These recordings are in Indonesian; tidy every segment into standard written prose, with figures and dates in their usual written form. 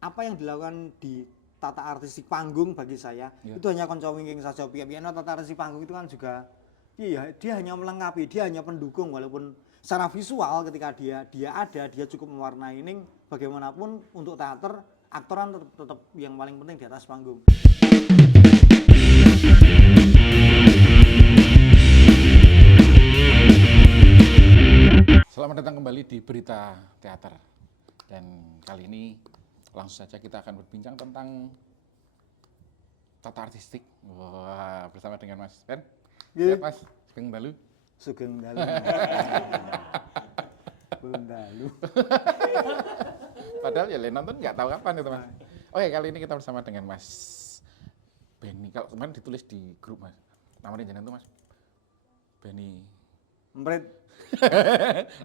apa yang dilakukan di tata artistik panggung bagi saya itu hanya konco wingking saja. Piye-piye tata artistik panggung itu kan juga dia hanya melengkapi, dia hanya pendukung walaupun secara visual ketika dia ada, dia cukup mewarnai ini bagaimanapun untuk teater aktoran tetap yang paling penting di atas panggung. Selamat datang kembali di Berita Teater. Dan kali ini langsung saja kita akan berbincang tentang tata artistik. Wah, bersama dengan Mas Ben. Yeah. Siap Mas, Sugeng Dalu. Sugeng Dalu. Belum Dalu. Padahal ya nonton nggak tahu kapan itu Mas. Oke, kali ini kita bersama dengan Mas Benny. Kalau kemarin ditulis di grup Mas, namanya jenengan tuh Mas Benny Emprit.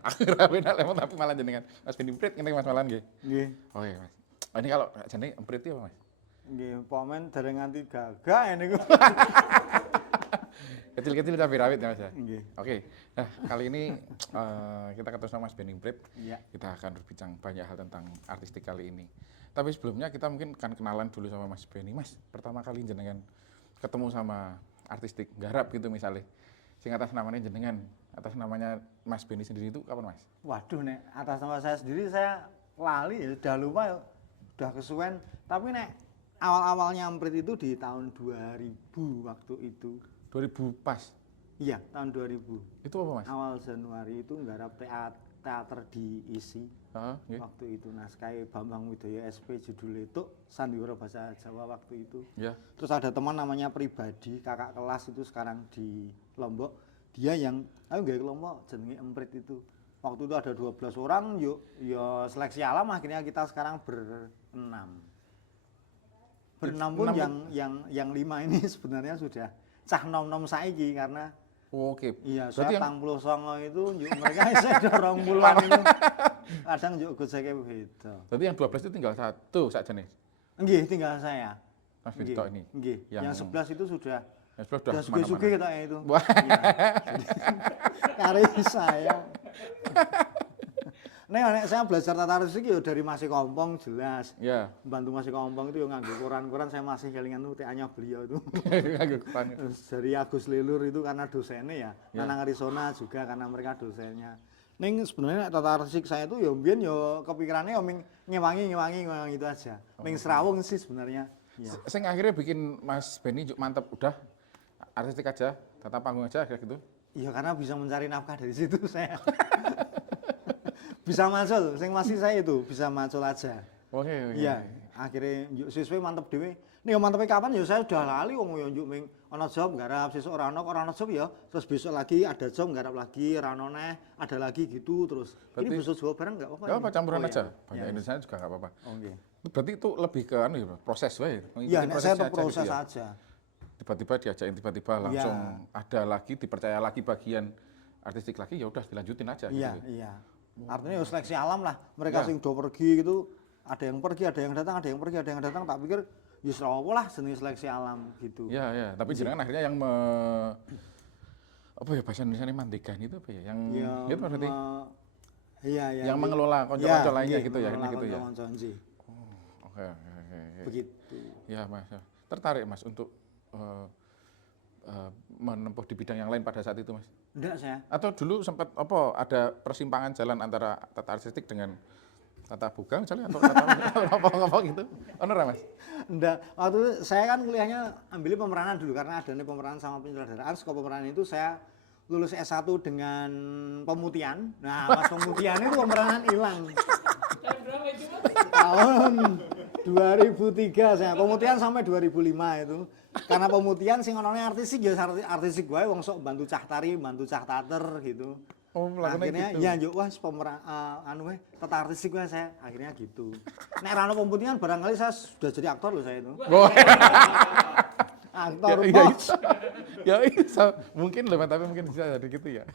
Aku rapi nak lemon tapi malah jenengan Mas Benny Emprit ngene Mas malan nggih. Nggih. Oke Mas. Oh, ini kalau jenenge Emprit itu apa Mas? Nggih, pomen dereng nganti gagah niku. Kecil-kecil tapi rawit ya Mas ya? Nggih. Oke, nah kali ini kita ketemu sama Mas Benny Emprit. Iya. Kita akan berbincang banyak hal tentang artistik kali ini. Tapi sebelumnya kita mungkin akan kenalan dulu sama Mas Benny. Mas, pertama kali jenengan ketemu sama artistik garap gitu misalnya. Sing atas namanya jenengan, atas namanya Mas Benny sendiri itu kapan Mas? Waduh, nek atas nama saya sendiri saya lali ya, udah lupa ya, udah kesuwen. Tapi nek awal-awalnya Emprit itu di tahun 2000 waktu itu. 2000 pas? Iya, tahun 2000. Itu apa Mas? Awal Januari itu nggarap teater di ISI. Okay. Waktu itu naskah Bambang Widoyo SP judul itu Sandiwara Bahasa Jawa waktu itu. Ya. Terus ada teman namanya Pribadi, kakak kelas itu sekarang di Lombok. Dia yang ayo nggak kelompok jenenge Emprit itu. Waktu itu ada 12 orang, yuk ya seleksi alam akhirnya kita sekarang berenam. Berenam pun yang 5 ini sebenarnya sudah cah nom-nom saiki karena Oke. iya, berarti saya 89 itu mereka saya udah 20-an itu. Kadang njuk gojeke beda. Berarti yang 12 itu tinggal satu saja nih. Nggih, tinggal saya. Mas Benny ini. Nggih. Yang 11 itu sudah sudah suge-suge kita itu. Wah. Karya saya. Nek saya belajar tata artistik ya dari Masih Kompong jelas. Ya. Bantu Masih Kompong itu yang nganggo koran-koran saya masih kelingan tuh TA-nya beliau itu. Nganggo koran. Dari Agus Lelur itu karena dosennya ya. Nanang Arizona juga karena mereka dosennya. Ning sebenarnya tata artistik saya itu ya mbiyen ya kepikirannya ya ngewangi itu aja. Ning serawung sih sebenarnya. Ya. Sing akhirnya bikin Mas Benny mantep udah artistik aja, tata panggung aja kayak gitu. Iya karena bisa mencari nafkah dari situ saya. Bisa macul, sing masih saya itu bisa macul aja. Oke. Iya, akhirnya njuk siswe mantep dhewe. Nek mantepnya kapan ya saya udah lali wong yo njuk ming ana job garap sesuk ora ana job ya, terus besok lagi ada job garap lagi, ora ono neh, ada lagi gitu terus. Berarti, ini besok Jawa bareng enggak apa-apa. Enggak apa campuran aja. Ya. Banyak Indonesia juga enggak apa-apa. Oke. Berarti itu lebih ke anu ya, proses wae. Iya, saya tuh proses gitu ya. aja. Tiba-tiba diajakin tiba-tiba langsung ada lagi dipercaya lagi bagian artistik lagi ya udah dilanjutin aja iya, gitu. Iya. Artinya ya seleksi alam lah. Mereka sing do pergi gitu, ada yang pergi, ada yang datang, ada yang pergi, ada yang datang. Tak pikir ya apa lah jenis seleksi alam gitu. Iya, iya. Tapi jenengan akhirnya yang apa ya bahasa Indonesia ini mandegan itu apa ya? Yang gitu maksudnya. Iya. Yang mengelola konco-konco lainnya gitu ya, gitu ya. Oke. Begitu. Ya, Mas. Tertarik Mas untuk menempuh di bidang yang lain pada saat itu Mas? Enggak saya. Atau dulu sempat apa ada persimpangan jalan antara tata artistik dengan tata buka misalnya atau apa gitu? Benar Mas? Enggak. Waktu itu saya kan kuliahnya ambil pemeranan dulu karena adanya pemeranan sama penyutradaraan. Skop pemeranan itu saya lulus S1 dengan pemutihan. Nah, pas pemutihan itu pemeranan hilang. Tahun 2003 saya pemutihan sampai 2005 itu. Karena pemutihan sing onone artistik ya artistik wae wong sok bantu cah tari, bantu cah teater gitu. Oh, akhirnya gitu. Ya njuk wah tata artistik wae saya akhirnya gitu. Nek ra ono pemutihan barangkali saya sudah jadi aktor loh saya itu. Aktor bos. Ya bisa. Mungkin loh tapi mungkin bisa jadi gitu ya.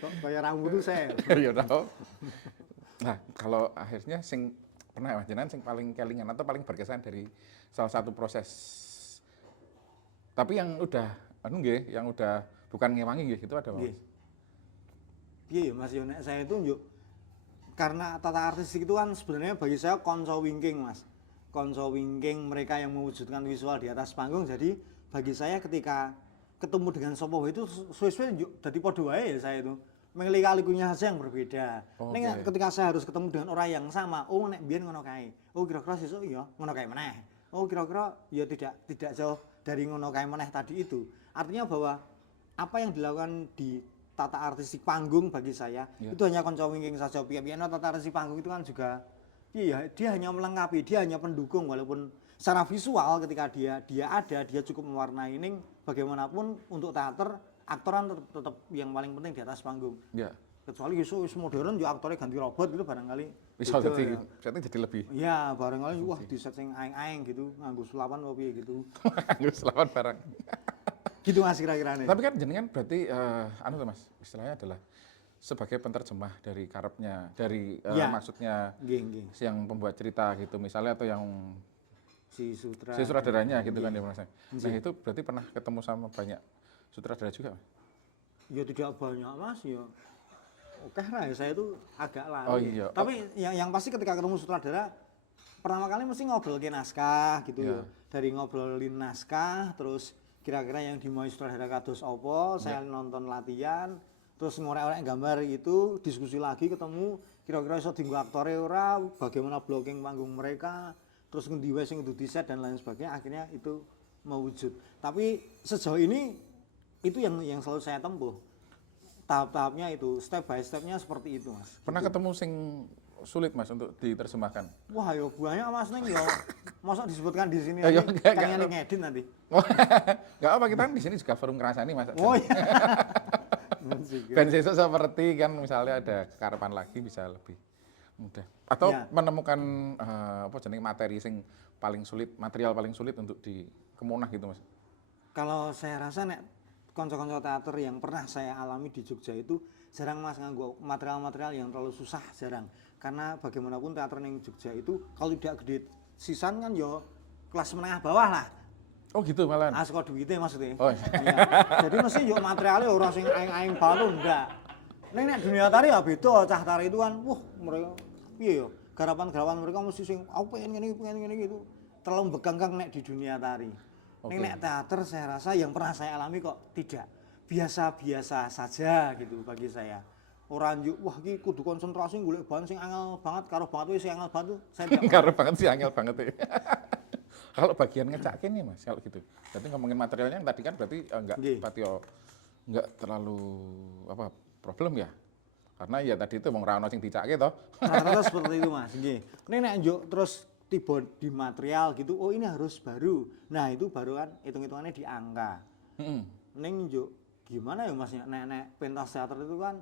Kok kayak rambut tuh saya. Iya tahu. Nah, kalau akhirnya sing pernah Mas jenengan sing paling kelingan atau paling berkesan dari salah satu proses. Tapi yang udah yang udah bukan ngewangi gitu ada Mas. Iya Mas Yonek saya itu njuk karena tata artistik itu kan sebenarnya bagi saya konco wingking Mas. Konco wingking mereka yang mewujudkan visual di atas panggung. Jadi bagi saya ketika ketemu dengan sopo itu suwe-suwe dadi padha wae ya saya itu. Lika-likunya saja yang berbeda. Ning ketika saya harus ketemu dengan orang yang sama, oh nek biyen ngono kae. Oh kira-kira sesuk iya ngono kae meneh. Oh kira-kira ya tidak jauh dari ngono kae meneh tadi itu. Artinya bahwa apa yang dilakukan di tata artistik panggung bagi saya itu hanya konco wingking saja. Piye-piyene tata artistik panggung itu kan juga iya dia hanya melengkapi, dia hanya pendukung walaupun secara visual ketika dia ada, dia cukup mewarnai ning bagaimanapun untuk teater aktoran tetap yang paling penting di atas panggung. Ya. Kecuali isu modern juga aktornya ganti robot gitu barangkali. Bisa jadi setting jadi lebih. Iya, barangkali wah di set sing aeng-aeng gitu, nganggo sulapan apa piye gitu. Nganggo selawan barang. Gitu Mas kira-kira nih. Tapi kan jenengan berarti anu Mas, istilahnya adalah sebagai penterjemah dari karepnya, dari maksudnya nggih. yang pembuat cerita gitu misalnya atau yang Si sutradaranya gitu kan ya Mas. Nah, itu berarti pernah ketemu sama banyak sutradara juga, Mas? Ya tidak banyak Mas, ya. Oke lah ya saya itu agak lari. Oh iya. Tapi yang pasti ketika ketemu sutradara pertama kali mesti ngobrolin naskah gitu ya. Dari ngobrolin naskah terus kira-kira yang dimau sutradara kados apa, saya nonton latihan, terus ngorek-orek gambar itu, diskusi lagi ketemu kira-kira iso dienggo aktore ora, bagaimana blocking panggung mereka, terus ngendi wae sing kudu di-set dan lain sebagainya, akhirnya itu mewujud. Tapi sejauh ini itu yang selalu saya tempuh. Tahap-tahapnya itu, step by stepnya seperti itu Mas. Pernah ketemu sing sulit Mas untuk diterjemahkan? Wah yo banyak Mas Neng yo. Masa disebutkan di sini Ayo, nanti kayaknya ngedit nanti. Enggak apa kita kan di sini juga forum ngerasani Mas. Oh iya. Ben sesuk seperti kan misalnya ada kekarepan lagi bisa lebih mudah. Atau menemukan apa jenenge materi sing paling sulit, material paling sulit untuk dikemunah gitu Mas. Kalau saya rasa nek konco-konco teater yang pernah saya alami di Jogja itu jarang Mas nganggo material-material yang terlalu susah, jarang. Karena bagaimanapun teater yang Jogja itu kalau tidak gede sisan kan yo kelas menengah bawah lah. Oh gitu malah. Saka duwite maksudnya. Oh iya. Jadi mesti yo materialnya ora sing aing-aing baru enggak. Nek dunia tari ya beda, cah tari itu kan mereka piye yo garapan-garapan mereka mesti sing aku pengen ngene gitu. Terlalu beganggang nek di dunia tari. Nek teater saya rasa yang pernah saya alami kok tidak biasa-biasa saja gitu bagi saya. Orang yuk wah iki kudu konsentrasi golek bahan sing angel banget karo batu sing angel banget saya tidak karo banget sih angel banget ya. Kalau bagian ngecake nih Mas kalau gitu. Berarti ngomongin materialnya yang tadi kan berarti enggak terlalu apa problem ya. Karena ya tadi itu wong ra ono sing dicake toh. Rata-rata seperti itu Mas, nggih. Nek njuk terus tiba di material gitu, oh ini harus baru. Nah itu baru kan hitung-hitungannya di angka. Neng njuk gimana ya Mas, nek pentas teater itu kan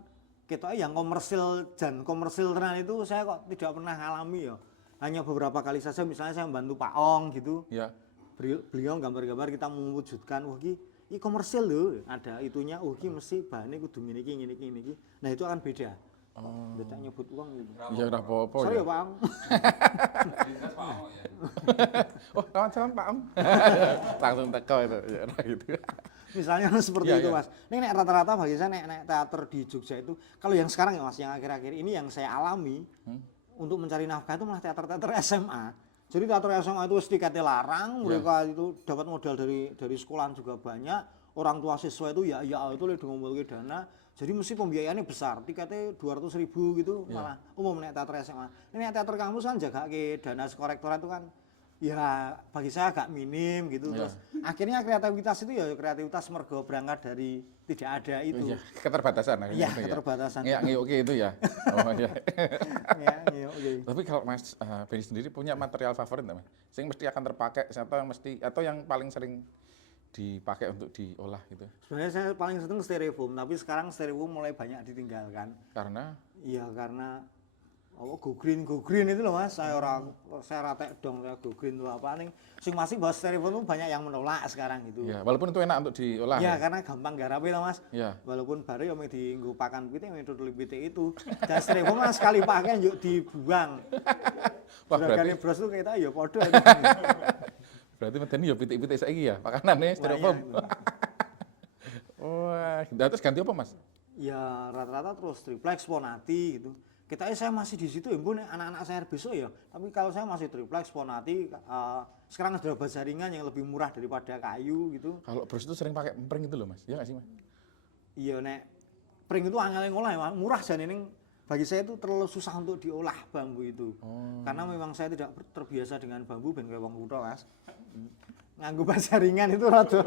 kita yang komersil dan komersil tenan itu saya kok tidak pernah alami ya. Hanya beberapa kali saja misalnya saya membantu Pak Ong gitu. Ya. Beliau gambar-gambar kita mewujudkan wah iki komersil loh, ada itunya, iki mesti bahannya kudu ngene iki. Nah itu akan beda. Beda nyebut uang gitu. Iya ora apa-apa ya. Sorry ya Pak Ong. Oh, kawan-kawan Pak Ong. Langsung teko itu ya gitu. Misalnya seperti itu Mas. Nek rata-rata bagi saya nek teater di Jogja itu kalau yang sekarang ya Mas, yang akhir-akhir ini yang saya alami untuk mencari nafkah itu malah teater-teater SMA. Jadi teater SMA itu tiketnya larang, mereka itu dapat modal dari sekolahan juga banyak. Orang tua siswa itu ya itu udah ngumpulke dana. Jadi mesti pembiayaannya besar, tiketnya 200.000 gitu, malah umum nek teater SMA. Ini teater kampus kan jaga ke dana sekorektorat itu kan ya bagi saya agak minim gitu. Terus akhirnya kreativitas itu ya kreativitas mergo berangkat dari tidak ada itu. Iya, keterbatasan Iya, keterbatasan. Iya, oke itu ya. Oh iya. Iya, oke. Tapi kalau Mas Benny sendiri punya material favorit enggak, Mas? Sing mesti akan terpakai atau yang paling sering dipakai untuk diolah gitu. Sebenarnya saya paling seneng styrofoam, tapi sekarang styrofoam mulai banyak ditinggalkan. Karena? Iya karena go green itu loh Mas. Saya ratek dong saya go green itu apa nih. Sing masih bahas styrofoam itu banyak yang menolak sekarang gitu. Ya, walaupun itu enak untuk diolah. Iya, karena gampang garape loh Mas. Ya. Walaupun bare yo dienggo pakan pitik, metode pitik itu. Dan styrofoam Mas sekali pakai yuk dibuang. Wah, berarti bros itu kita ya podo. Berarti medeni ya pitik-pitik saiki ya, pakanane styrofoam. Wah, terus ganti apa Mas? Ya rata-rata terus triplex, ponati gitu. saya masih di situ ya, Bu, anak-anak saya besok ya. Tapi kalau saya masih triplex, Ponati, sekarang ada baja ringan yang lebih murah daripada kayu gitu. Kalau Bros itu sering pakai empring itu loh Mas, ya nggak sih Mas? Iya nek pring itu angel ngolah ya, murah jan ini bagi saya itu terlalu susah untuk diolah bambu itu. Karena memang saya tidak terbiasa dengan bambu ben kaya wong kutho, Mas. Nganggo baja ringan itu rada.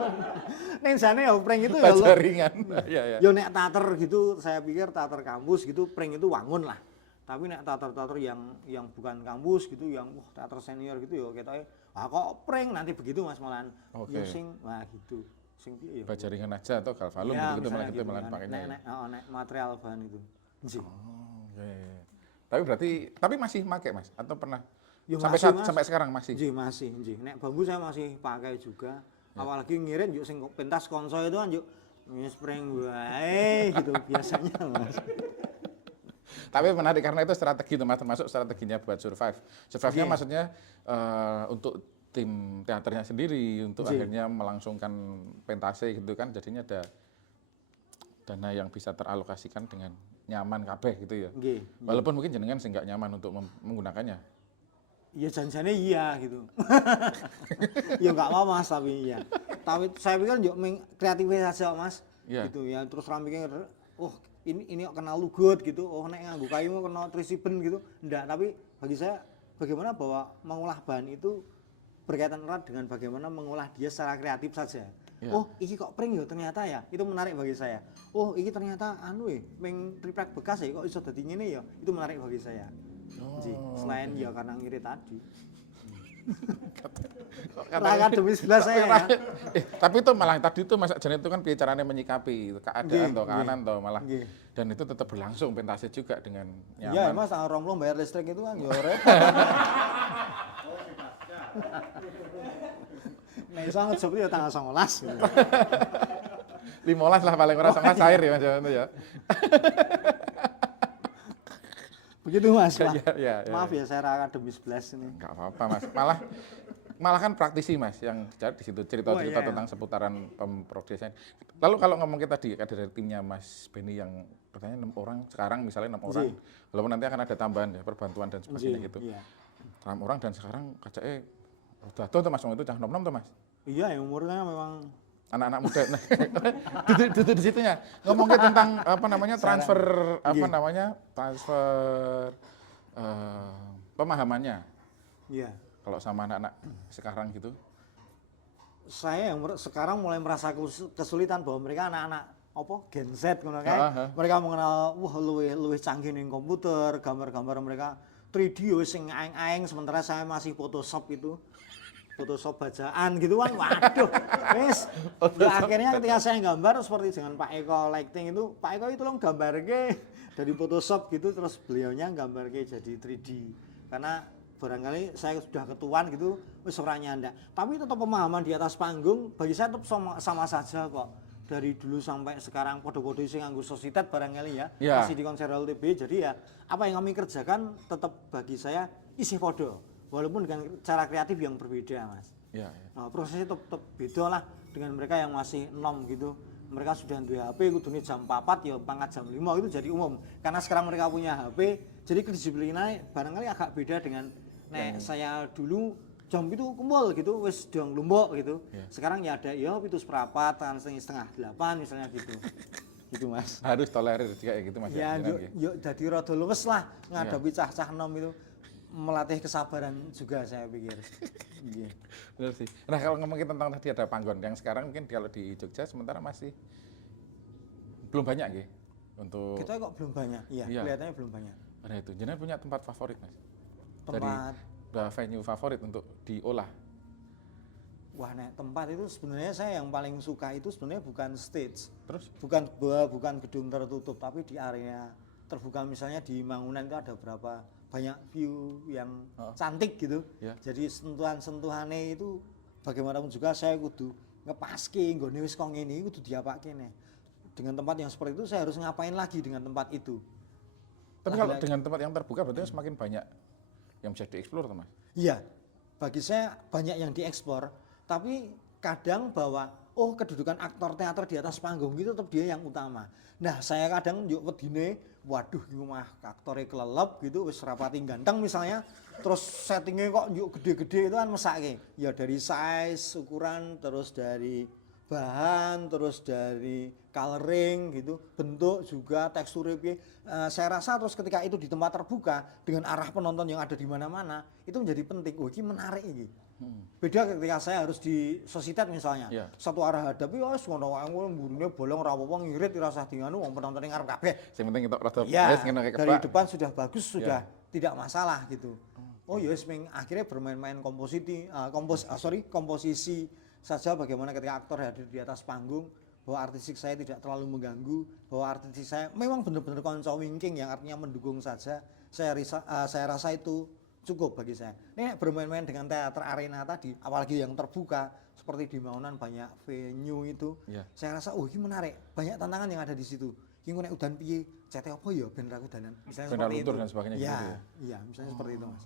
Ning jane ya pring itu ya Baja ringan. Iya, iya. yo nek tater gitu, saya pikir tater kampus gitu pring itu wangun lah. Tapi nek tater-tater yang bukan kampus gitu, yang teater senior gitu ya ketoke, kok pring nanti begitu Mas malahan. Oke. Yo sing wah gitu. Sing piye ya? Baja ringan aja atau galvalum Ya, gitu malah misalnya gitu gitu malah kan. dipakainya. Ya? Nek material bahan itu. Nggih. Oh, iya. Tapi berarti masih pakai Mas atau pernah Ya sampai masih, Mas. sampai sekarang masih? Nggih, masih, nggih. Nek bambu saya masih pakai juga. Apalagi ngirit yuk sing pentas konso itu kan yuk spring wae gitu biasanya, Mas. Tapi menarik karena itu strategi itu Mas, termasuk strateginya buat survive. Survive-nya Iya. maksudnya untuk tim teaternya sendiri untuk Iya. akhirnya melangsungkan pentase gitu kan jadinya ada dana yang bisa teralokasikan dengan nyaman kabeh gitu ya. Nggih. Walaupun mungkin jenengan sih nggak nyaman untuk menggunakannya. Ya janjane iya gitu. Ya enggak apa Mas tapi iya. Tapi saya pikir yuk kreativitas aja Mas. Iya. Gitu ya terus rampingnya oh ini kok kena lugut gitu. Oh nek nganggo kayu kena trisiben gitu. Enggak, tapi bagi saya bagaimana bahwa mengolah bahan itu berkaitan erat dengan bagaimana mengolah dia secara kreatif saja. Ya. Oh, iki kok pring ya ternyata ya. Itu menarik bagi saya. Oh, iki ternyata meng triplek bekas ya kok iso dadi ngene ya. Itu menarik bagi saya. Nggih, selain ya karena ngirit tadi. Raka demi sebelah saya. Ya. Tapi itu malah tadi itu Mas Jan itu kan piye carane menyikapi keadaan atau kanan atau malah Nggih. dan itu tetap berlangsung pentase juga dengan Iya, nyaman. Mas, tanggal 20 bayar listrik itu kan ya repot. Nek iso ngejop ya tanggal 19 gitu. 15 lah paling ora sama cair ya Mas itu ya. Begitu Mas. Ya. Maaf ya saya akademis belas ini. Enggak apa-apa Mas. Malah kan praktisi Mas yang jadi di situ cerita-cerita Oh, iya. tentang seputaran pemroduksian. Lalu kalau ngomong kita ada dari timnya Mas Benny yang katanya 6 orang, sekarang misalnya 6 orang. Walaupun nanti akan ada tambahan ya, perbantuan dan sebagainya gitu. Iya. 6 orang dan sekarang kacake udah tuh Mas Wong itu cah nom-nom tuh Mas. Iya, yang umurnya memang Anak-anak muda. Nah, duduk di situnya. Ngomongin tentang apa namanya transfer pemahamannya. iya. Kalau sama anak-anak sekarang gitu. Saya yang sekarang mulai merasa kesulitan bahwa mereka anak-anak apa Gen Z ngono kae. Mereka mengenal luwih canggih ning komputer, gambar-gambar mereka 3D wis sing aeng-aeng sementara saya masih Photoshop itu. Photoshop bajaan gitu kan. Waduh. Wis. Ya, akhirnya ketika saya gambar seperti dengan Pak Eko Lighting itu, Pak Eko itu tolong gambarke dari Photoshop gitu terus beliaunya gambarke jadi 3D. Karena barangkali saya sudah ketuaan gitu wis ora nyandak. Tapi tetap pemahaman di atas panggung bagi saya tetap sama saja kok. Dari dulu sampai sekarang podo-podo sing nganggo sositet barangkali ya. Masih di konser LTB. Jadi ya apa yang kami kerjakan tetap bagi saya isi podo. Walaupun dengan cara kreatif yang berbeda, Mas. Iya. Nah, prosesnya tetap beda lah dengan mereka yang masih nom gitu. Mereka sudah duwe HP kudune jam 4 ya pangkat jam 5 itu jadi umum. Karena sekarang mereka punya HP, jadi kedisiplinannya barangkali agak beda dengan saya dulu jam itu kumpul gitu wis dong lumbok gitu. Sekarang ya ada ya 7:15, setengah 8 misalnya gitu. Gitu Mas. Harus tolerir kayak gitu Mas. Ya yuk dadi rada luwes lah ngadapi cah-cah nom itu. Melatih kesabaran juga saya pikir. Iya. Benar sih. Nah kalau ngomongin tentang tadi ada panggon yang sekarang mungkin kalau di Jogja sementara masih belum banyak gitu untuk Kita kok belum banyak. Iya, kelihatannya belum banyak. Nah itu, jenengan punya tempat favorit Mas? Tempat Dari venue favorit untuk diolah. wah nek tempat itu sebenarnya saya yang paling suka itu sebenarnya bukan stage. Terus Bukan gedung tertutup tapi di area terbuka misalnya di Mangunan itu ada berapa banyak view yang cantik gitu. Jadi sentuhan-sentuhannya itu bagaimanapun juga saya kudu ngepaske nggone wis kok ngene kudu diapake nih. Dengan tempat yang seperti itu saya harus ngapain lagi dengan tempat itu. Tapi kalau dengan tempat yang terbuka berarti semakin banyak yang bisa dieksplor tuh Mas? Iya. Bagi saya banyak yang dieksplor, tapi kadang bahwa oh kedudukan aktor teater di atas panggung itu tetap dia yang utama. Nah saya kadang yuk wedine, waduh ini mah aktornya kelelep gitu, wis rapati ganteng misalnya, terus settingnya kok yuk gede-gede itu kan mesake. Ya dari size, ukuran, terus dari bahan, terus dari coloring gitu, bentuk juga, teksturnya piye. Saya rasa terus ketika itu di tempat terbuka dengan arah penonton yang ada di mana-mana, itu menjadi penting. Oh ini menarik ini. Beda ketika saya harus di sositet misalnya, satu arah hadap ya wis ngono wae mburine bolong ora apa-apa ngirit ora usah dianu wong penonton ngarep kabeh. Sing penting kita rada Ya, wis ngene dari depan sudah bagus sudah tidak masalah gitu. Oh ya wis akhirnya bermain-main komposisi saja bagaimana ketika aktor hadir di atas panggung bahwa artistik saya tidak terlalu mengganggu, bahwa artistik saya memang benar-benar konco winking yang artinya mendukung saja. Saya rasa itu cukup bagi saya. Ini bermain-main dengan teater arena tadi, apalagi yang terbuka seperti di Maunan banyak venue itu. Saya rasa ini menarik, banyak tantangan yang ada di situ. Ini nek udan piye, cete apa ya ben ra udanan. Misalnya seperti itu dan sebagainya ya, gitu ya. Iya, misalnya seperti itu Mas.